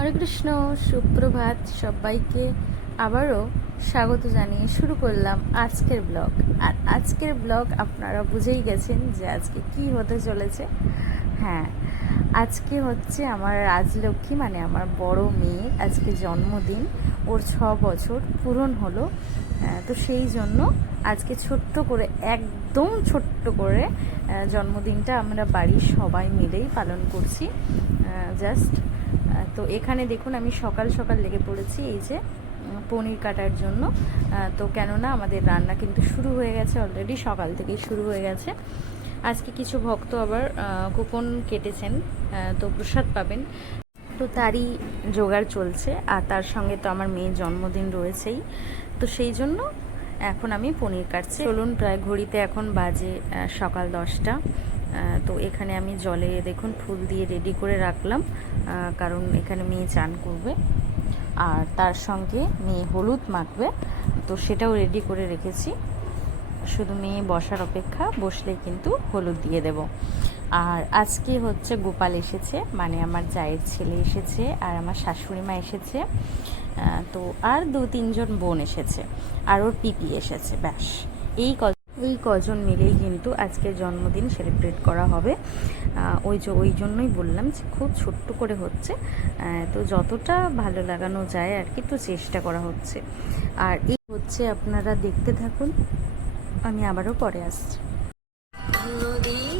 হরে কৃষ্ণ সুপ্রভাত সবাইকে আবারও স্বাগত জানিয়ে শুরু করলাম আজকের ব্লগ। আর আজকের ব্লগ আপনারা বুঝেই গেছেন যে আজকে কি হতে চলেছে। হ্যাঁ আজকে হচ্ছে আমার রাজলক্ষ্মী মানে আমার বড় মেয়ে আজকে জন্মদিন। ওর ছ বছর পূরণ হলো। আহ, তো সেই জন্য আজকে ছোট্ট করে একদম ছোট্ট করে জন্মদিনটা আমরা বাড়ির সবাই মিলেই পালন করছি। জাস্ট তো এখানে দেখুন, আমি সকাল সকাল লেগে পড়েছি এই যে পনির কাটার জন্য। তো কেননা আমাদের রান্না কিন্তু শুরু হয়ে গেছে অলরেডি সকাল থেকেই শুরু হয়ে গেছে। আজকে কিছু ভক্ত আবার কুপন কেটেছেন তো প্রসাদ পাবেন। তো তারই জোগাড় চলছে, আর তার সঙ্গে তো আমার মেয়ের জন্মদিন রয়েছেই। তো সেই জন্য এখন আমি পনির কাটছি। চলুন, প্রায় ঘড়িতে এখন বাজে সকাল দশটা। তো এখানে আমি জলে দেখুন ফুল দিয়ে রেডি করে রাখলাম কারণ এখানে মেয়ে চান করবে। আর তার সঙ্গে মেয়ে হলুদ মাখবে, তো সেটাও রেডি করে রেখেছি। শুধু মেয়ে বসার অপেক্ষা, বসলেই কিন্তু হলুদ দিয়ে দেব। আর আজকে হচ্ছে গোপাল এসেছে মানে আমার জায়ের ছেলে এসেছে আর আমার শাশুড়ি মা এসেছে তো আর দু তিনজন বোন এসেছে, আর ওর পিপি এসেছে, ব্যাস। এই এই কজন মিলেই কিন্তু আজকের জন্মদিন সেলিব্রেট করা হবে। ওই যে, ওই জন্যই বললাম যে, খুব ছোট্ট করে হচ্ছে। তো যতটা ভালো লাগানো যায় আর কি একটু চেষ্টা করা হচ্ছে। আর এই হচ্ছে আপনারা দেখতে থাকুন। আমি আবারও পরে আসছি। নদীর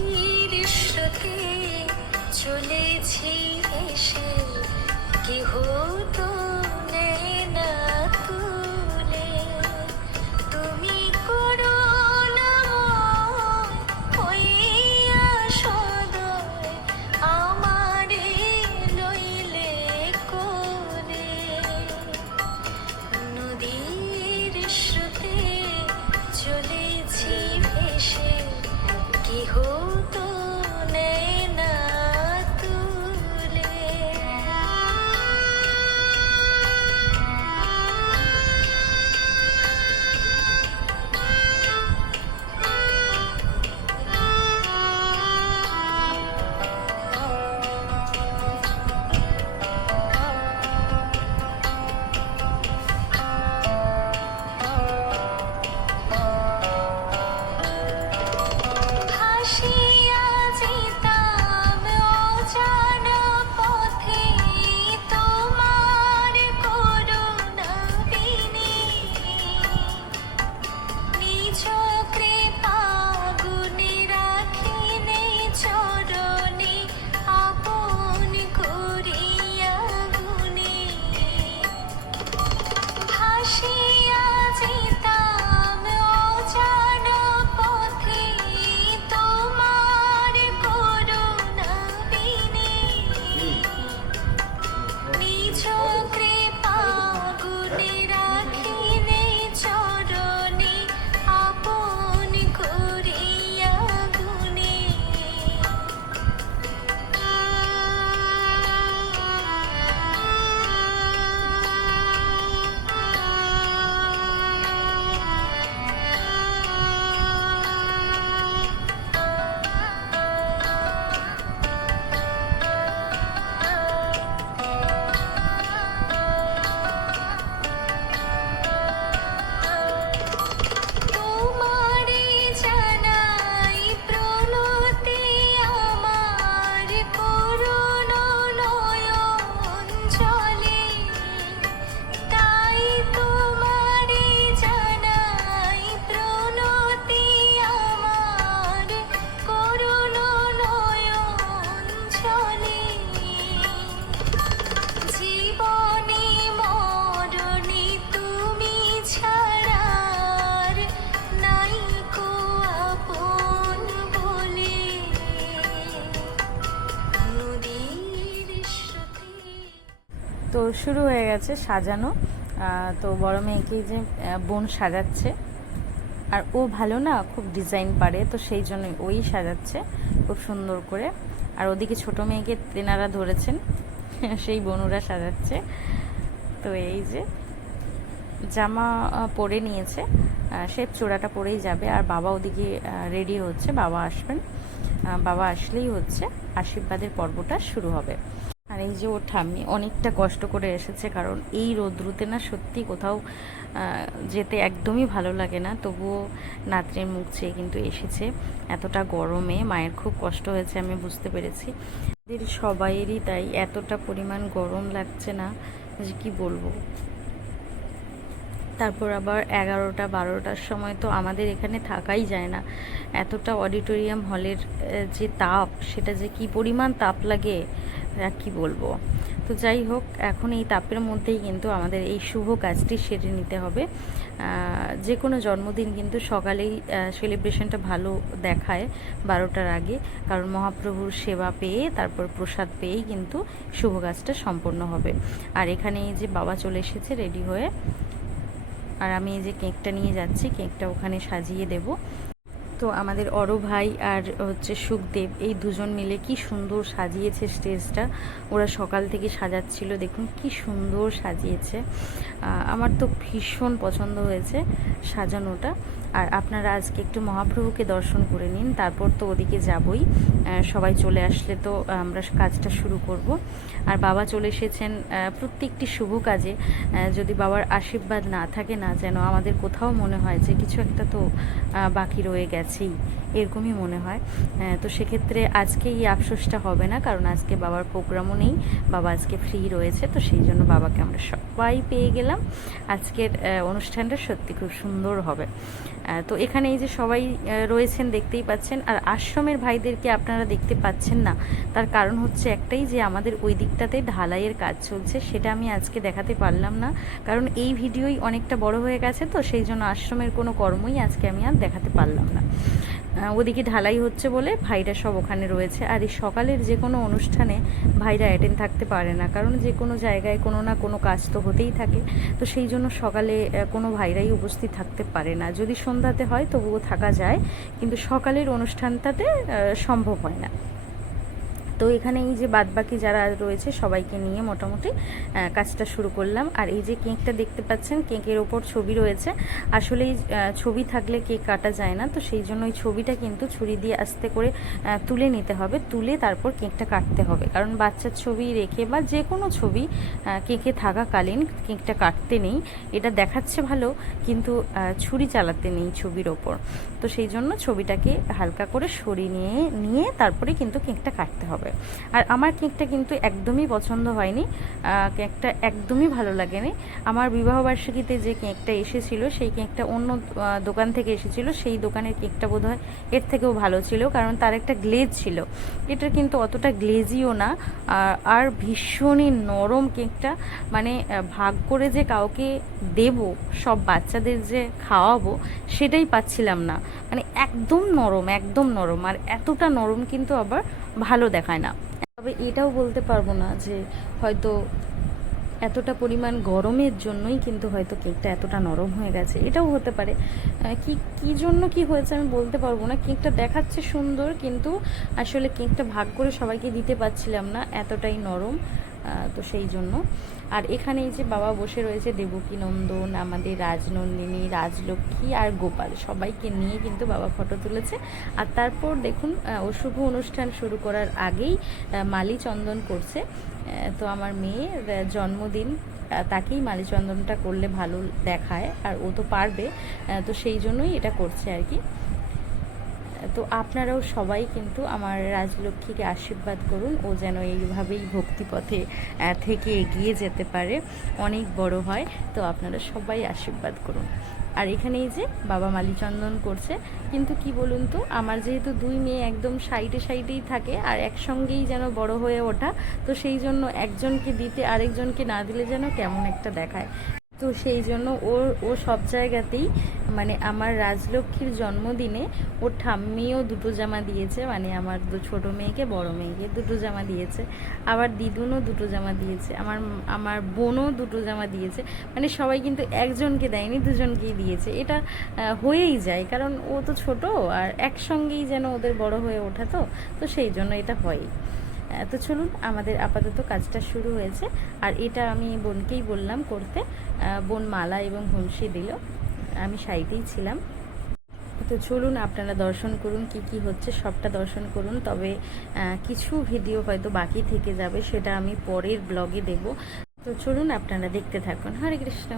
তো শুরু হয়ে গেছে সাজানো। তো বড় মেয়েকে যে বোন সাজাচ্ছে। আর ও ভালো না, খুব ডিজাইন পারে, তো সেই জন্যই ওই সাজাচ্ছে খুব সুন্দর করে। আর ওদিকে ছোট মেয়েকে তেনারা ধরেছেন, সেই বোনুরা সাজাচ্ছে। তো এই যে, জামা পরে নিয়েছে। সে চূড়াটা পরেই যাবে, আর বাবা ওদিকে রেডি হচ্ছে, বাবা আসবেন। বাবা আসলেই হচ্ছে, আশীর্বাদের পর্বটা শুরু হবে। আর এই যে ওর ঠাম্মি অনেকটা কষ্ট করে এসেছে, কারণ এই রোদ্রুতে না সত্যি কোথাও যেতে একদমই ভালো লাগে না। তবুও নাতনির মুখ চেয়ে কিন্তু এসেছে। এতটা গরমে মায়ের খুব কষ্ট হয়েছে, আমি বুঝতে পেরেছি। এদের সবাইয়েরই তাই এতটা পরিমাণ গরম লাগছে না, যে কি বলব। তারপর আবার এগারোটা, বারোটার সময় তো আমাদের এখানে থাকাই যায় না। এতটা অডিটোরিয়াম হলের যে তাপ, সেটা যে কি পরিমাণ তাপ লাগে কি বলব? তো যাই হোক, এখন এই তাপের মধ্যেই কিন্তু আমাদের এই শুভ কাজটি সেরে নিতে হবে। যে কোনো জন্মদিন কিন্তু সকালেই সেলিব্রেশনটা ভালো দেখায় বারোটার আগে। কারণ মহাপ্রভুর সেবা পেয়ে, তারপর প্রসাদ পেয়েই কিন্তু শুভ কাজটা সম্পন্ন হবে। আর এখানে এই যে বাবা চলে এসেছে রেডি হয়ে। আর আমি এই যে কেকটা নিয়ে যাচ্ছি, কেকটা ওখানে সাজিয়ে দেব। তো আমাদের অরো ভাই আর হচ্ছে সুখদেব, এই দুজন মিলে কি সুন্দর সাজিয়েছে স্টেজটা। ওরা সকাল থেকে সাজাচ্ছিল, দেখুন কি সুন্দর সাজিয়েছে। আমার তো ভীষণ পছন্দ হয়েছে সাজানোটা। আর আপনারা আজকে একটু মহাপ্রভুকে দর্শন করে নিন, তারপর তো ওদিকে যাবই। সবাই চলে আসলে তো আমরা কাজটা শুরু করব। আর বাবা চলে এসেছেন প্রত্যেকটি শুভ কাজে। যদি বাবার আশীর্বাদ না থাকে না যেন, আমাদের কোথাও মনে হয় যে কিছু একটা তো বাকি রয়ে গেছেই। এরকমই মনে হয়। তো সেক্ষেত্রে আজকে এই আফসোসটা হবে না, কারণ আজকে বাবার প্রোগ্রামও নেই, বাবা আজকে ফ্রি রয়েছে, তো সেই জন্য বাবাকে আমরা সবাই পেয়ে গেলাম। আজকের অনুষ্ঠানটা সত্যি খুব সুন্দর হবে। তো এখানে এই যে সবাই রয়েছেন, দেখতেই পাচ্ছেন, আর আশ্রমের ভাইদেরকে আপনারা দেখতে পাচ্ছেন না। তার কারণ হচ্ছে একটাই যে আমাদের ওই দিকটাতে ঢালাইয়ের কাজ চলছে, সেটা আমি আজকে দেখাতে পারলাম না। কারণ এই ভিডিওই অনেকটা বড় হয়ে গেছে, তো সেই জন্য আশ্রমের কোনো কর্মই আজকে আমি আর দেখাতে পারলাম না। ওদিকে ঢালাই হচ্ছে বলে ভাইরা সব ওখানে রয়েছে। আর এই সকালের যে কোনো অনুষ্ঠানে ভাইরা অ্যাটেন্ড থাকতে পারে না। কারণ যে কোনো জায়গায় কোনো না কোনো কাজ তো হতেই থাকে। তো সেই জন্য সকালে কোনো ভাইরাই উপস্থিত থাকতে পারে না। যদি সন্ধ্যাতে হয় তবুও থাকা যায়। কিন্তু সকালের অনুষ্ঠানটাতে সম্ভব হয় না। তো এখানে এই যে বাদবাকি যারা রয়েছে, সবাইকে নিয়ে মোটামুটি কাজটা শুরু করলাম। আর এই যে কেকটা দেখতে পাচ্ছেন, কেকের ওপর ছবি রয়েছে। আসলে ছবি থাকলে কেক কাটা যায় না, তো সেই জন্য ওই ছবিটা কিন্তু ছুরি দিয়ে আস্তে করে তুলে নিতে হবে। তুলে তারপর কেকটা কাটতে হবে। কারণ বাচ্চার ছবি রেখে বা যে কোনো ছবি কেকে থাকাকালীন কেকটা কাটতে নেই। এটা দেখাচ্ছে ভালো, কিন্তু ছুরি চালাতে নেই ছবির ওপর। তো সেই জন্য ছবিটাকে হালকা করে সরিয়ে নিয়ে নিয়ে তারপরে কিন্তু কেকটা কাটতে হবে। আর আমার কেকটা কিন্তু একদমই পছন্দ হয়নি। কেকটা একদমই ভালো লাগেনি। আমার বিবাহবার্ষিকীতে যে কেকটা এসেছিল, সেই কেকটা অন্য দোকান থেকে এসেছিল। সেই দোকানের কেকটা বোধহয় এর থেকেও ভালো ছিল, কারণ তার একটা গ্লেজ ছিল। এটা কিন্তু অতটা গ্লেজিও না। আর ভীষণই নরম কেকটা। মানে ভাগ করে যে কাউকে দেব, সব বাচ্চাদের যে খাওয়াবো, সেটাই পাচ্ছিলাম না। মানে একদম নরম একদম নরম। আর এতটা নরম কিন্তু আবার ভালো দেখায় না। তবে এটাও বলতে পারব না যে হয়তো এতটা পরিমাণ গরমের জন্যই কিন্তু হয়তো কেকটা এতটা নরম হয়ে গেছে। এটাও হতে পারে। কি কি জন্য কি হয়েছে আমি বলতে পারব না। কেকটা দেখাচ্ছে সুন্দর কিন্তু আসলে কেকটা ভাগ করে সবাইকে দিতে পারছিলাম না, এতটাই নরম। তো সেই জন্য। আর এখানে এই যে বাবা বসে রয়েছে, দেবকী নন্দন, আমাদের রাজনন্দিনী, রাজলক্ষ্মী আর গোপাল। সবাইকে নিয়ে কিন্তু বাবা ফটো তুলেছে। আর তারপর দেখুন অশুভ অনুষ্ঠান শুরু করার আগেই মালি চন্দন করছে। তো আমার মেয়ের জন্মদিন তাকেই মালিচন্দনটা করলে ভালো দেখায়, আর ও তো পারবে। তো সেই জন্যই এটা করছে আর কি। তো আপনারাও সবাই কিন্তু আমার রাজলক্ষ্মীকে আশীর্বাদ করুন। ও যেন এইভাবেই ভক্তিপথে থেকে এগিয়ে যেতে পারে। অনেক বড় হয়। তো আপনারা সবাই আশীর্বাদ করুন। আর এখানে এই যে বাবা মালিচন্দন করছে। কিন্তু কি বলুন তো, আমার যেহেতু দুই মেয়ে একদম সাইডে সাইডেই থাকে আর একসঙ্গেই যেন বড় হয়ে ওঠা, তো সেই জন্য একজনকে দিতে আরেকজনকে না দিলে যেন কেমন একটা দেখায়। তো সেই জন্য ওর, ও সব জায়গাতেই মানে আমার রাজলক্ষ্মীর জন্মদিনে ওর ঠাম্মিও দুটো জামা দিয়েছে মানে আমার দু, ছোটো মেয়েকে, বড় মেয়েকে দুটো জামা দিয়েছে, আবার দিদুনও দুটো জামা দিয়েছে, আমার আমার বোনও দুটো জামা দিয়েছে মানে সবাই কিন্তু একজনকে দেয়নি, দুজনকেই দিয়েছে, এটা হয়েই যায়, কারণ ও তো ছোট, আর একসঙ্গেই যেন ওদের বড় হয়ে ওঠা তো তো সেই জন্য এটা হয়ই। তো চলুন, আমাদের আপাতত কাজটা শুরু হয়েছে। আর এটা আমি বোনকেই বললাম করতে। বোন মালা এবং ঘুমসি দিল। আমি সাইডেই ছিলাম। তো চলুন, আপনারা দর্শন করুন, কি কি হচ্ছে, সবটা দর্শন করুন। তবে কিছু ভিডিও হয়তো বাকি থেকে যাবে, সেটা আমি পরের ব্লগে দেব। তো চলুন, আপনারা দেখতে থাকুন। হরে কৃষ্ণ।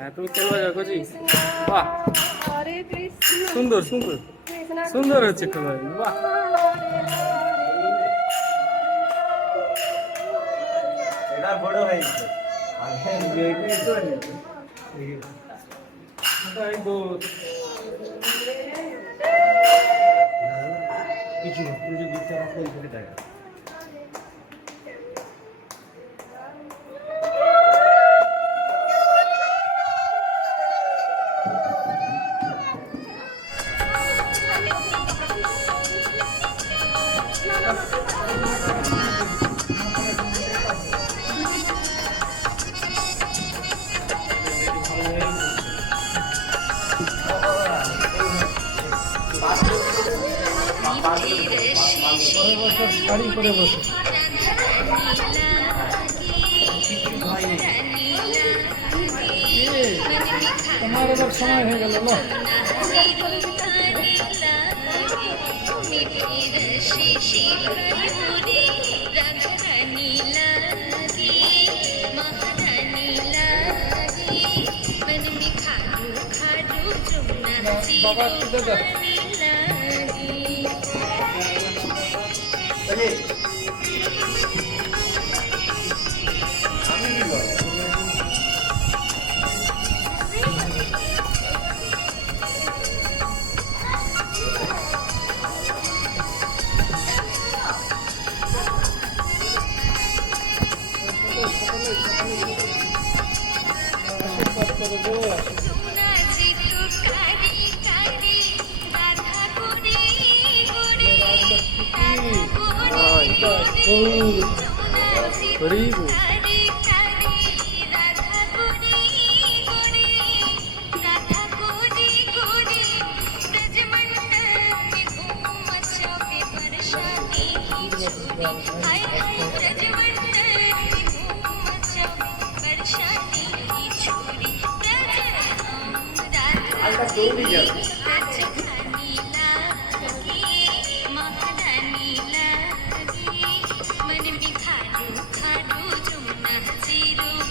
হ্যাঁ তুমি তেল বাজাও কচি? বাহ। সুন্দর সুন্দর। সুন্দর হচ্ছে বাজানো বাহ। এটা বড় হয়েছে তাই তো কিছু পুজো দিতে রাখো এখানে দেখা। সময় হয়ে গেল বাবা তুলে দেখ হরি বল। छोरी see the.